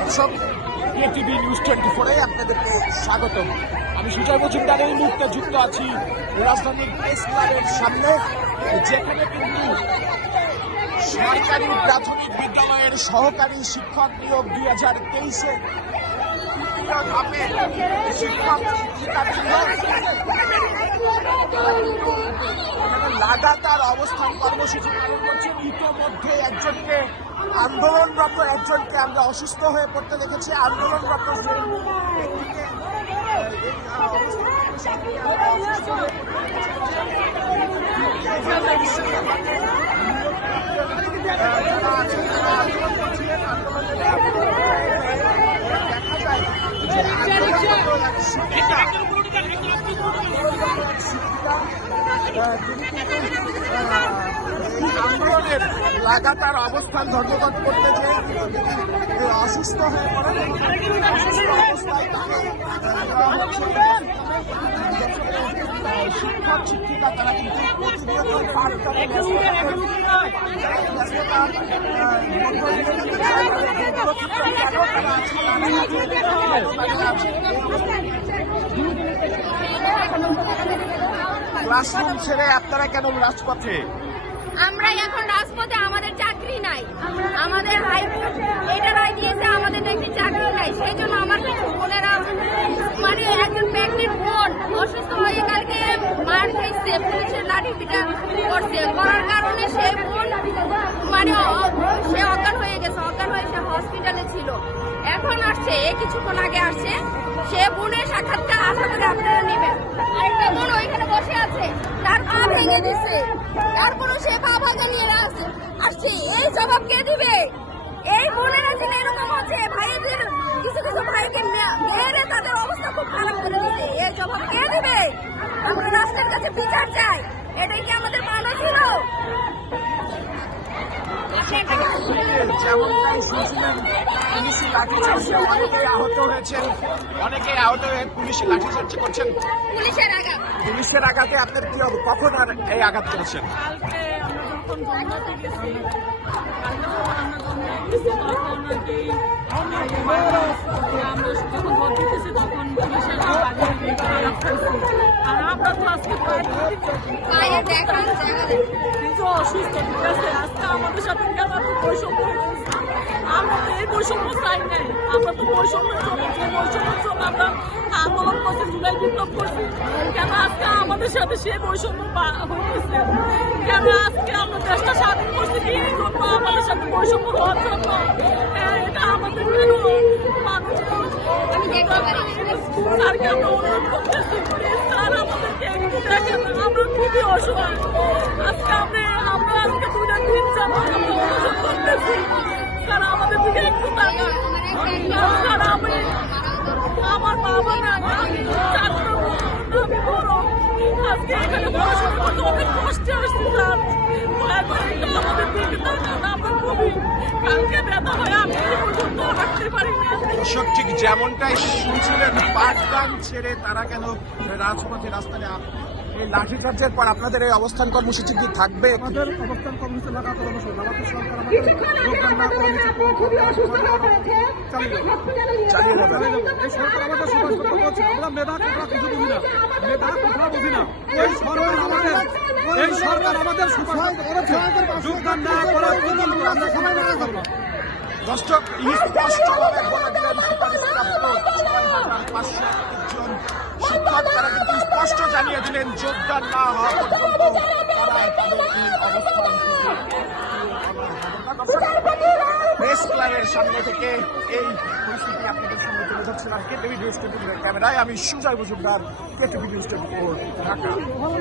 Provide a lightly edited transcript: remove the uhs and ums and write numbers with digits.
দর্শক, ATV news 24-এ আপনাদেরকে স্বাগতম। আমি সুজয় মজুমদার এই মুহূর্তে যুক্ত আছি রাজধানীর প্রেস ক্লাবের সামনে, যেখানে কিন্তু সরকারি প্রাথমিক বিদ্যালয়ের সহকারী শিক্ষক নিয়োগ 2023-এ তৃতীয় ধাপে শিক্ষক লাগাতার অবস্থান কর্মসূচি পালন করছে। ইতোমধ্যে আন্দোলনরত একজনকে আমরা অসুস্থ হয়ে পড়তে দেখেছি। আন্দোলনরত আন্দোলনের লাগাতার অবস্থান ধর্মঘট করতে যে অসুস্থ হয়ে পড়েন, অসুস্থ অবস্থায় শিক্ষক শিক্ষিকা তারা কিন্তু প্রতিনিয়ত ক্লাসরুম ছেড়ে আপনারা কেন রাজপথে? আমরা এখন রাজপথে, আমাদের চাকরি নাই। আমাদের হাইকোর্ট এটা রায় দিয়েছে আমাদের নাকি চাকরি নাই। সেই জন্য আমার কিছু বোনেরা, মানে একজন প্রেগনেন্ট বোন অসুস্থ হয়ে কালকে মার খাইছে, পুলিশের লাঠি পিটা করছে, করার কারণে সে বোন মানে সে অজ্ঞান হয়ে গেছে। অজ্ঞান হয়ে সে হসপিটালে ছিল। এখন আসছে, কিছুক্ষণ আগে আসছে। সে বোনের সাক্ষাৎকার আশা করে আপনারা নেবেন। আরেকটা বোন ওইখানে বসে আছে, তার পা ভেঙে দিচ্ছে, তারপরে সে পা ভাঙা নিয়ে আসছে। এই জবাব কে দিবে? এই বোনেরা যেন এরকম হচ্ছে, ভাইদের কিছু কিছু ভাইকে মেরে তাদের অবস্থা খুব খারাপ করে দিচ্ছে। এই জবাব কে দিবে? আমরা রাষ্ট্রের কাছে বিচার চাই। এটাই কি আমাদের মানা ছিল? যেমনটাই শুনছিলেন, পুলিশি লাঠিচার্জে অনেকেই আহত হয়েছেন, অনেকেই আহত হয়ে পুলিশি লাঠিচার্জ করছেন। পুলিশের আঘাতে আপনার কি হবে? কখন আর এই আঘাত করেছেন? অসুস্থ, ঠিক আছে। আজকে আমাদের সাথে কেন বৈষম্য? আমরা তো এই বৈষম্য চাই নাই। আমরা তো বৈষম্যের জন্য, যে বৈষম্যের জন্য আমরা আন্দোলন করছি, জুলাই বিপ্লব করছি, কেন আজকে আমাদের সাথে সেই বৈষম্য হইতেছে? কেন আজকে আমরা দেশটা স্বাধীন করছি কি এই জন্য? আমাদের সাথে বৈষম্য হওয়ার জন্য? এটা আমাদের স্যারকে আমরা অনুরোধ করতেছি, স্যার আমাদেরকে একটু দেখেন, আমরা খুবই অসহায়। আজকে আমরা আজকে 2 দিন যাবো অনুরোধ করতেছি, স্যার আমাদের দিকে একটু তাকান। স্যার আমার বাবা না, আমি বড়, আজকে এখানে পড়াশোনা করতে অনেক কষ্টে আসছি। স্যার আমাদের দিকে তাকান, আমরা খুবই কালকে ব্যথা হয়, আমি এই পর্যন্ত হাঁটতে পারি না। দর্শক, ঠিক যেমনটাই শুনছিলেন, পাঠদান ছেড়ে তারা কেন রাজপথে রাস্তায়? এই লাঠিচার্জের পর আপনাদের এই অবস্থান কর্মসূচি কি থাকবে? আমাদের অবস্থান কর্মসূচি লাগাতার অবশ্যই আমাদের সরকার আমাদের যোগদান না করে চালিয়ে যাবেন। এই সরকার আমাদের সুপারিশ করতে বলছে, আমরা মেধা কোঠা কিছু বুঝি না, মেধা কোঠা বুঝি না। এই সরকার আমাদের সুপারিশ করেছে, যোগদান না করার জন্য আমরা সময় না করবো। দর্শক, স্পষ্টভাবে বলে দিলেন সুপারিশপ্রাপ্ত 6,501 জন শিক্ষক, তারা কিন্তু স্পষ্ট জানিয়ে দিলেন যোগদান না হওয়া পর্যন্ত তারা তাদের এই অবস্থান প্রেস ক্লাবের সামনে থেকে এই পরিস্থিতি আপনাদের সামনে তুলে ধরছিলাম। কেটিভি নিউজ 24 ক্যামেরায় আমি সুজয় মজুমদার, কেটিভি নিউজ 24 ঢাকা।